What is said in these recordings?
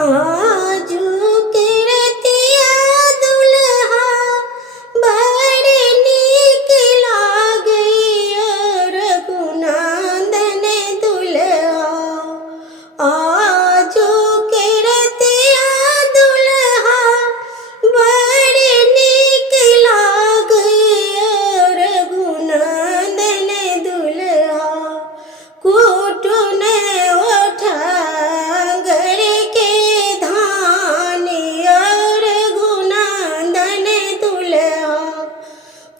आजू के रतिया दुल्हा बड़ नीक लागे रघुनंदन दुल्हा। आजू के रतिया दुल्हा बड़ नीक लागे रघुनंदन दुल्हा। कुटुन ओठांगर के धान रघुनंदन दुल्हा।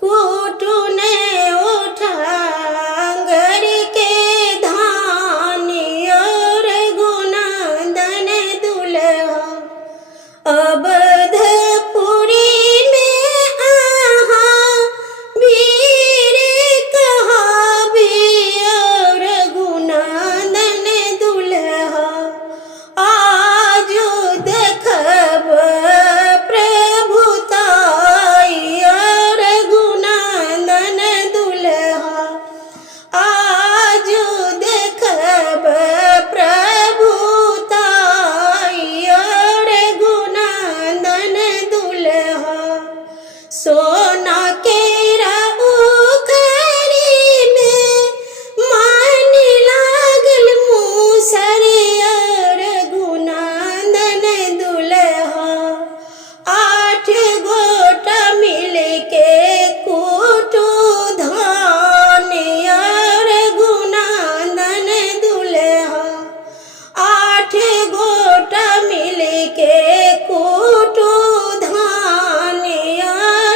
कुटुन ओठांगर के धान रघुनंदन दुल्हा। अवधपुरी में आहा वीर कहावे रघुनंदन दुल्हा। आजो देखब प्रभुताई रघुनंदन दुल्हा। आजो देखब प्रभुताई रघुनंदन दुल्हा। सोना के उखरी में मन लागल मूसरिया रघुनंदन दुल्हा। 8 गोटा मिल के कूटू धान रघुनंदन दुल्हा। 8 गोटा मिल के कूटू धान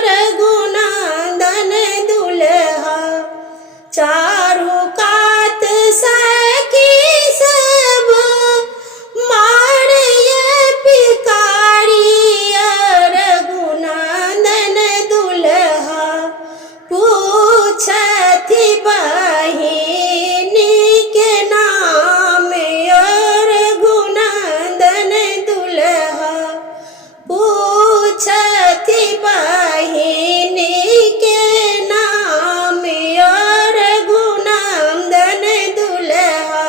रघुनंदन दुल्हा। चारू कात सखी सब मारय पिकारी रघुनंदन दुल्हा। पूछथि बहिनी के नाम रघुनंदन दुल्हा। पूछथि बहिनी के नाम रघुनंदन दुल्हा।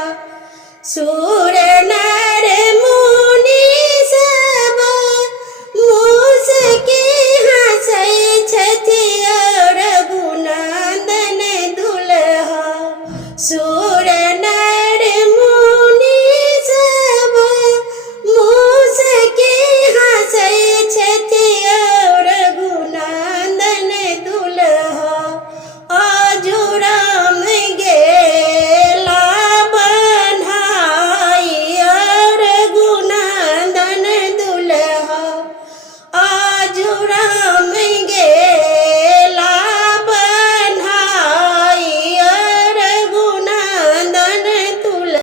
सूर नर मुनि सब मुस्की हँसै छथि रघुनंदन दुल्हा। सूर नर मुनि सब मुस्की हँसै छथि रघुनंदन दुल्हा। आजू राम गेला बन्हाई रघुनंदन दुल्हा। आजू राम